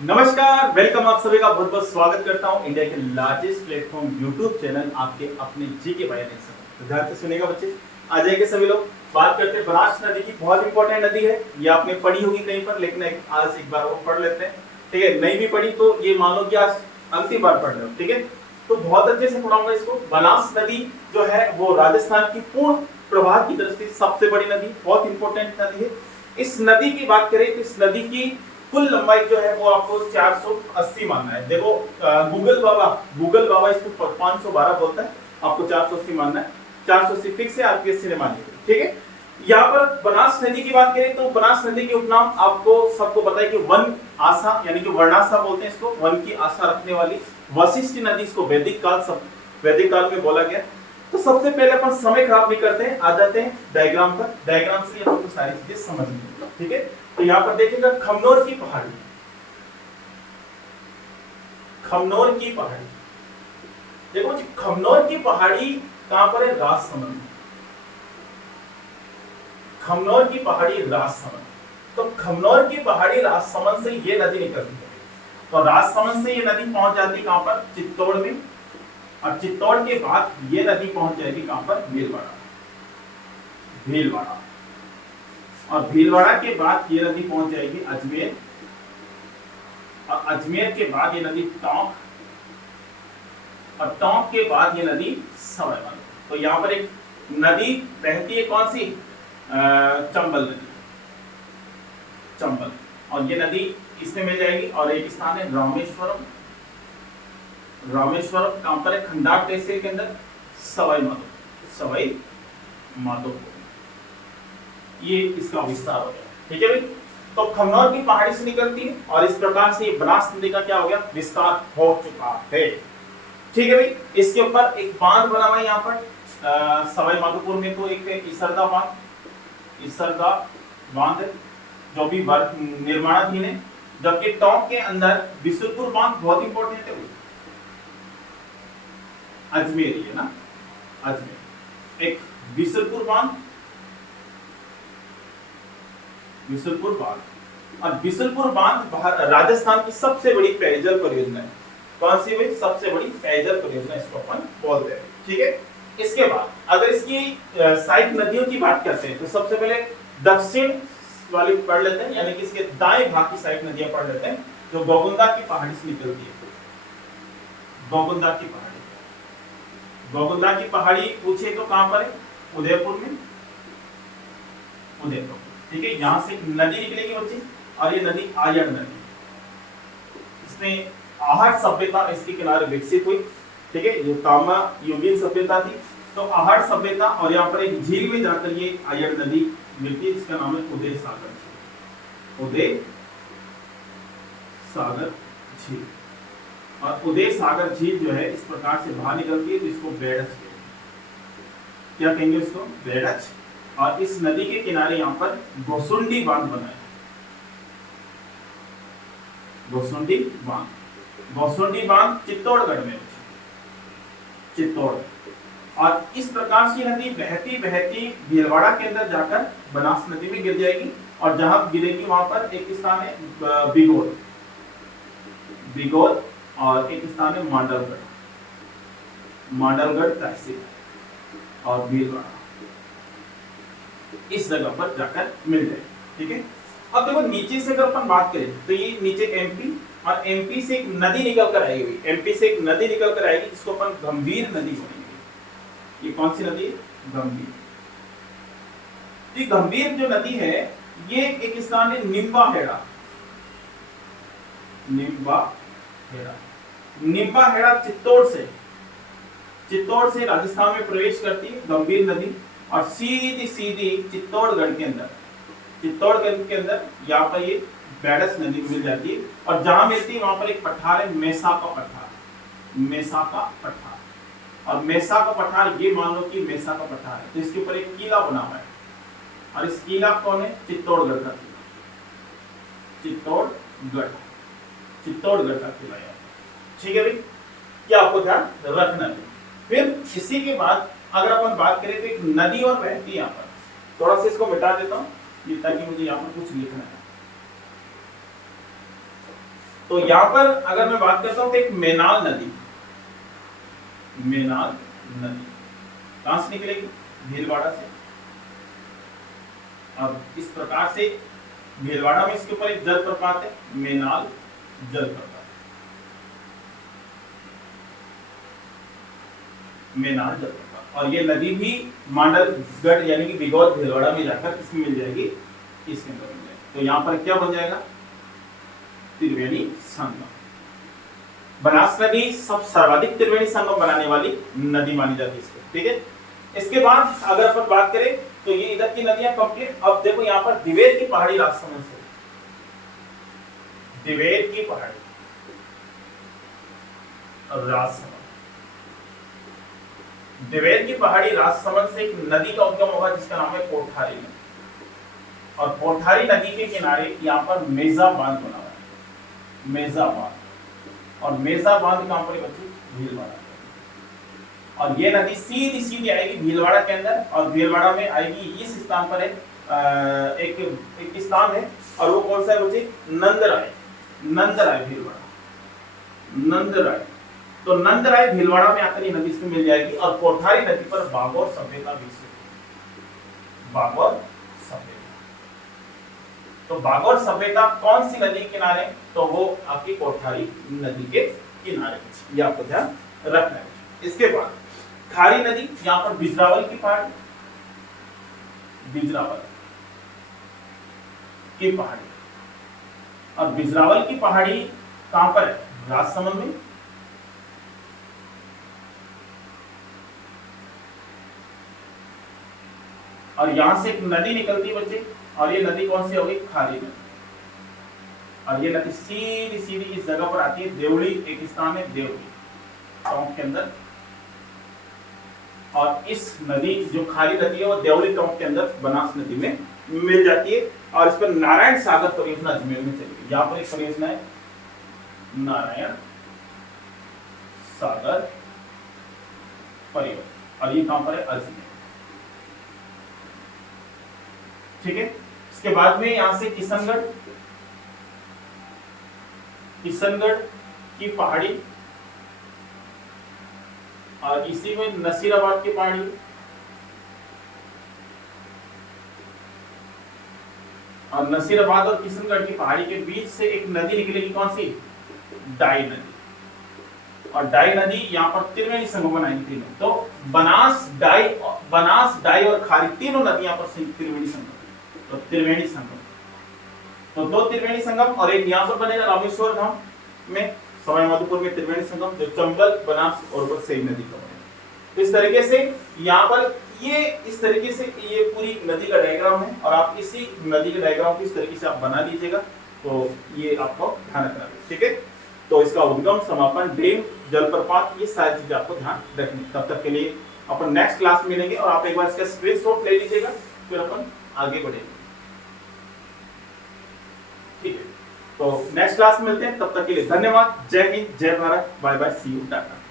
नमस्कार, वेलकम। आप सभी का बहुत बहुत स्वागत करता हूं इंडिया के लार्जेस्ट प्लेटफॉर्म यूट्यूब चैनल आपके अपने जी के भाई तो ध्यान से सुनेगा बच्चे। आ जाएंगे सभी लोग। बात करते हैं बनास नदी की। बहुत इंपॉर्टेंट नदी है, ये आपने पढ़ी होगी कहीं पर, लेकिन आज एक बार वो पढ़ लेते हैं। ठीक है, नहीं भी पढ़ी तो ये मान लो कि आज अंतिम बार पढ़ रहे हो। ठीक है, तो बहुत अच्छे से पढ़ाऊंगा इसको। बनास नदी जो है वो राजस्थान की पूर्ण प्रवाह की दृष्टि से सबसे बड़ी नदी, बहुत इंपॉर्टेंट नदी है। इस नदी की बात करें तो इस नदी की कुल लंबाई जो है वो आपको 480 मानना है। देखो गूगल बाबा इसको 512 बोलता है, आपको 480 मानना है। 480 फिक्स है, आरपीएससी ने मानी है। ठीक है, यहाँ पर बनास नदी की बात करें तो बनास नदी के उपनाम आपको सबको पता है कि वन आशा यानी कि वर्णाशा बोलते हैं इसको, वन की आशा रखने वाली वशिष्ठ नदी, इसको वैदिक काल में बोला गया। तो सबसे पहले अपन समय खराब नहीं करते हैं, आ जाते हैं डायग्राम पर। डायग्राम से आपको सारी चीजें समझ में। ठीक है, तो यहां पर देखिएगा खमनोर की पहाड़ी। खमनोर की पहाड़ी, देखो जी, खमनोर की पहाड़ी कहां पर है? राजसमंद में। खमनोर की पहाड़ी राजसमंद। तो खमनोर की पहाड़ी राजसमंद से ये नदी निकलती है। तो राजसमंद से ये नदी पहुंच जाती है कहां पर? चित्तौड़ में। और चित्तौड़ के बाद ये नदी पहुंच जाएगी कहां पर? भीलवाड़ा। भीलवाड़ा, और भीलवाड़ा के बाद ये नदी पहुंच जाएगी अजमेर। और अजमेर के बाद ये नदी टोंक, और टोंक के बाद ये नदी सवाई माधोपुर। तो यहाँ पर एक नदी बहती है, कौन सी? चंबल नदी, चंबल। और ये नदी इसमें मिल जाएगी। और एक स्थान है रामेश्वरम। रामेश्वरम कहां पर है? खंडार तहसील के अंदर, सवाई माधोपुर। सवाई माधोपुर, ये इसका विस्तार हो गया। ठीक है भाई, तो खमनौर की पहाड़ी से निकलती है और इस प्रकार से ये बनास नदी का क्या हो गया? विस्तार हो चुका है। ठीक है भाई, इसके ऊपर एक बांध बना हुआ है यहाँ पर सवाई माधोपुर में। तो एक इसरदा बांध, इसरदा बांध जो भी निर्माणाधीन है। जबकि टोंक के अंदर बिसुलपुर बांध बहुत इंपॉर्टेंट है, अजमेर है ना, अजमेर। एक बिसुलपुर बांध, बिसुलपुर बांध। और बिसुलपुर बांध राजस्थान की सबसे बड़ी पेयजल परियोजना है। कौन सी भाई? सबसे बड़ी पेयजल परियोजना इसको अपन बोलते हैं। ठीक है, इसके बाद अगर इसकी सहायक नदियों की बात करते हैं तो सबसे पहले दक्षिण वाली पढ़ लेते हैं, यानी कि इसके दाएं भाग की सहायक नदियां पढ़ लेते हैं, जो गोगुंदा की पहाड़ी से निकलती है। गोगुंदा की पहाड़ी, गोगुंदा की पहाड़ी पूछे तो कहां पर है? उदयपुर में, उदयपुर। ठीक है, यहां से नदी निकलेगी बच्चे, और ये नदी आयड़ नदी। इसमें आहट सभ्यता इसके किनारे विकसित हुई। ठीक है, ये ताम्र युगीन सभ्यता थी। तो आहट सभ्यता, और यहाँ पर एक झील में जाकर ये आयड़ नदी मिलती है, जिसका नाम है उदय सागर झील। उदय सागर झील। और उदय सागर झील जो है इस प्रकार से बाहर निकलती है, तो इसको बेड़च कहते हैं। क्या कहेंगे इसको? बेड़च। और इस नदी के किनारे यहाँ पर गोसुंडी बांध बना है। गोसुंडी बांध, गोसुंडी बांध चित्तौड़गढ़ में, चित्तौड़। और इस प्रकार से नदी बहती बहती भीलवाड़ा के अंदर जाकर बनास नदी में गिर जाएगी। और जहां गिरेगी वहां पर एक स्थान है बिगोल, बिगोल। और एक स्थान है मांडलगढ़, मांडलगढ़ तहसील और भीलवाड़ा, इस जगह पर जाकर मिल जाए। ठीक है, अब देखो नीचे से अगर अपन बात करें तो ये नीचे एमपी, और एमपी से एक नदी निकल कर आएगी। एमपी से एक नदी निकल कर आएगी जिसको अपन गंभीर नदी बोलेंगे। ये कौन सी नदी है? गंभीर। ये गंभीर जो नदी है, ये एक स्थान है निम्बाहेड़ा, निम्बाहेड़ा। निम्बाहेड़ा चित्तौड़ से राजस्थान में प्रवेश करती है गंभीर नदी, और सीधी सीधी चित्तौड़गढ़ के अंदर, चित्तौड़गढ़ के अंदर यहाँ पर ये बेड़च नदी मिल जाती है। और जहां मिलती है वहां पर एक पठार है, मेसा का पठार, मेसा का पठार। और मेसा का पठार, ये मान लो कि मेसा का पठार है, तो इसके ऊपर एक किला बना हुआ है। और इस किला कौन है? चित्तौड़गढ़ का किला, चित्तौड़गढ़, चित्तौड़गढ़ का किला है। ठीक है भाई, ये आपको ध्यान रखना है। फिर इसी के बाद अगर अपन बात करें तो एक नदी और बहती है यहाँ पर, थोड़ा सा इसको मिटा देता हूँ ताकि मुझे यहाँ पर कुछ लिखना है। तो यहाँ पर अगर मैं बात करता हूँ तो एक मेनाल नदी, मेनाल नदी कहां से निकलेगी? भीलवाड़ा से। अब इस प्रकार से भीलवाड़ा में इसके ऊपर एक जलप्रपात है, मेनाल जलप्रपात, मेनाल जलप्रपात। और ये नदी भी मांडलगढ़ यानी कि बिगौल भीलवाड़ा में जाकर इसमें मिल जाएगी, इसके अंदर मिल जाएगी। तो यहाँ पर क्या बन जाएगा? त्रिवेणी संगम। बनास नदी सब सर्वाधिक त्रिवेणी संगम बनाने वाली नदी मानी जाती है इसको, ठीक है। इसके बाद अगर अपन बात करें तो ये इधर की नदियां कंप्लीट। अब देखो यहाँ पर दिवेर की पहाड़ी राजसमंद से, दिवेर की पहाड़ी राजसमंद, दिवेर की पहाड़ी राजसमंद से एक नदी का उद्गम होगा जिसका नाम है कोठारी नदी। और कोठारी नदी के किनारे यहाँ पर मेजा बांध बना हुआ है, मेजा बांध। और मेजा बांध कहां पर बच्चे? भीलवाड़ा। और ये नदी सीधी सीधी आएगी भीलवाड़ा के अंदर, और भीलवाड़ा में आएगी इस स्थान पर एक स्थान है, और वो कौन सा है बच्चे? नंदराय, नंदराय भीलवाड़ा, नंदराय। तो नंदराय भीलवाड़ा में आकर ये नदी इसमें मिल जाएगी। और कोठारी नदी पर बागौर सभ्यता विकसित, बागौर सभ्यता। तो बागौर सभ्यता कौन सी नदी के किनारे? तो वो आपकी कोठारी नदी के किनारे, ये आपको ध्यान रखना है। इसके बाद खारी नदी, यहां पर बिजरावल की पहाड़ी, बिजरावल की पहाड़ी। और बिजरावल की पहाड़ी कहां पर है? राजसमंद में। और यहां से एक नदी निकलती है बच्चे, और ये नदी कौन सी होगी? खारी नदी। और ये नदी सीधी सीधी इस जगह पर आती है, देवड़ी एक स्थान है, देवड़ी टोंक के अंदर। और इस नदी जो खारी नदी है वो देवली टोंक के अंदर बनास नदी में मिल जाती है। और इस पर नारायण सागर परियोजना अजमेर में चलेगी। यहाँ पर एक परियोजना है नारायण सागर परियोजना, और ये कहां पर है? अजमेर, ठीक है। इसके बाद में यहां से किशनगढ़, किशनगढ़ की पहाड़ी, और इसी में नसीराबाद की पहाड़ी, और नसीराबाद और किशनगढ़ की पहाड़ी के बीच से एक नदी निकलेगी, कौन सी? डाई नदी। और डाई नदी यहाँ पर त्रिवेणी संगम बनाएगी तीनों। तो बनास, डाई और खारी तीनों नदी यहाँ पर त्रिवेणी संगम। तो त्रिवेणी संगम, तो दो त्रिवेणी संगम, और एक यहाँ पर बनेगा रामेश्वर धाम में, सवाई माधोपुर में त्रिवेणी संगम, जो चंबल, बनास और सेई नदी का बनेगा। इस तरीके से यहाँ पर इस तरीके से ये पूरी नदी का डायग्राम है, और आप इसी नदी के डायग्राम को इस तरीके से आप बना लीजिएगा। तो ये आपको ध्यान रखना है, ठीक है। तो इसका उद्गम, समापन, डैम, जलप्रपात, ये सारी चीजें आपको ध्यान रखनी। तब तक के लिए अपन नेक्स्ट क्लास में मिलेंगे, और आप एक बार इसका स्क्रीनशॉट ले लीजिएगा, फिर अपन आगे बढ़ेंगे, ठीक है। तो नेक्स्ट क्लास में मिलते हैं, तब तक के लिए धन्यवाद। जय हिंद, जय Bharat, bye bye, see you, Tata.